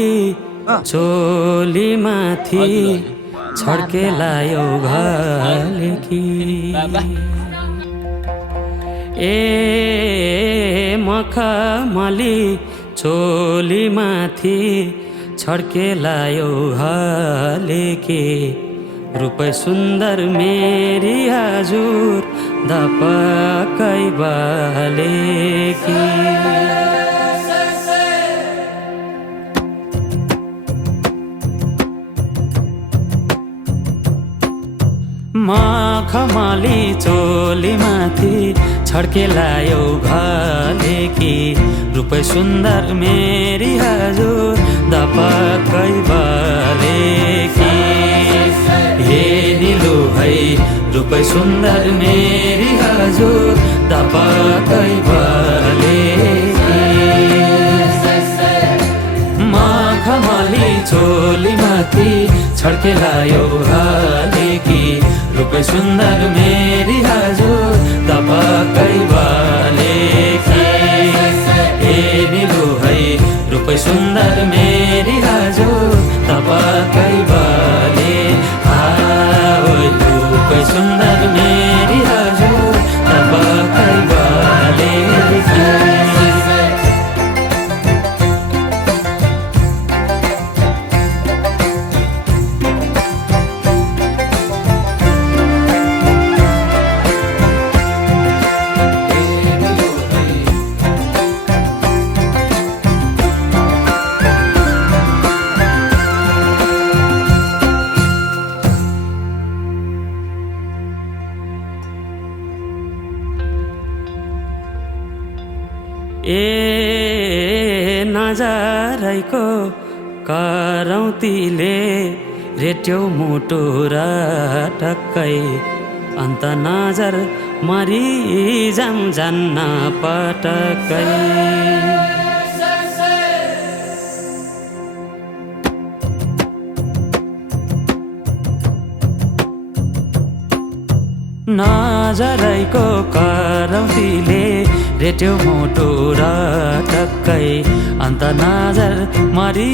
मखमली चोली माथि छड्केलायो घालेकी ए मखमली चोली माथि छड्केलायो घालेकी रूपै सुन्दर मेरी हजुर धपकै बालेकी मखमली चोली माथि छड्केलायो घालेकी रूपै सुन्दर मेरी हजुर धपकै बालेकी हे निलु है रूपै सुन्दर मेरी हजुर धपकै बालेकी मखमली चोली माथि छड्केलायो घालेकी रूपै सुन्दर मेरी हजुर धपकै बालेकी हे निलु है रूपै सुन्दर मेरी हजुर धपकै बाले रूपै सुन्दर मेरी हजुर धपकै बालेकी ए नजरैको करौतीले रेट्यो मुटु र टक्कै अन्त नजर मरि जान्न पटक्कै नजरैको करौतीले रेट्यो मुटु र टक्कै अन्त नजर मरि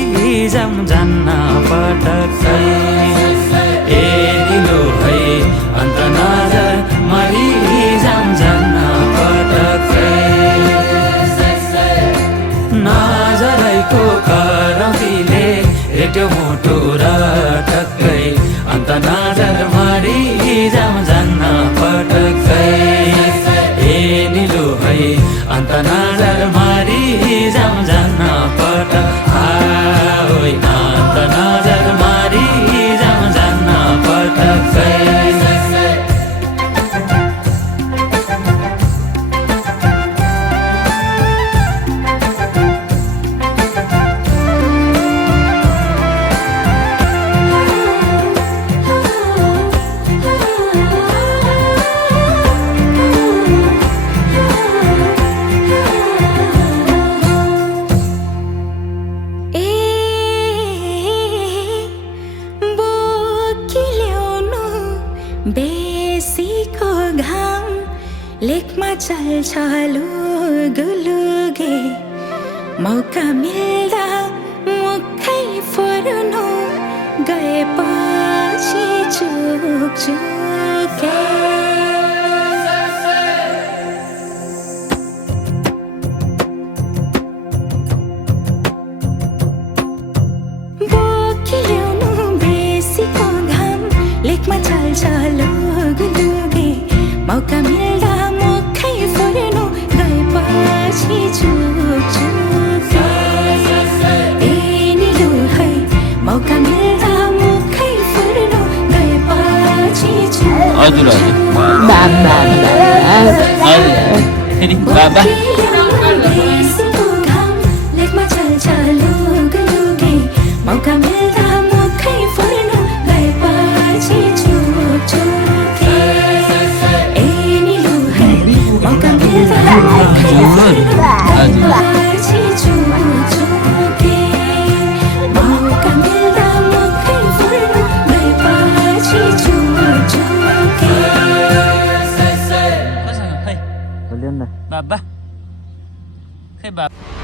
जान्न पटक्कै ए निलु है अन्त नजर मरि जान्न पटक्कै नजरैको करौतीले रेट्यो मुटु र टक्कै अन्त नजर मरि जान्न पटक्कै ए निलु है अन्त नजर मरि जान्न पटक्कै अन्त नजर मरि जान्न पटक्कै बेसीको घाम लेखमा चल्छ लुगुलुगे मौका मिल्दा मुखै फुर्नु गएपछि चुके बोकिल्याउनु बेसीको घाम लेखमा चल्छ लुगुलुगे मौका मिल्दा मुखै फुर्नु गएपछि चुके ए निलु है मौका मिल्दा मुखै फुर्नु गएपछि चुके बाबा बेसीको घाम लेखमा चल्छ लुगुलुगे मौका मिल्दा मुखै फुर्नु गएपछि चुके ए निलु है मौका मिल्दा मुखै फुर्नु गएपछि चुके मौका मिल्दा मुखै फुर्नु गएपछि चुके बाबा खै बाबा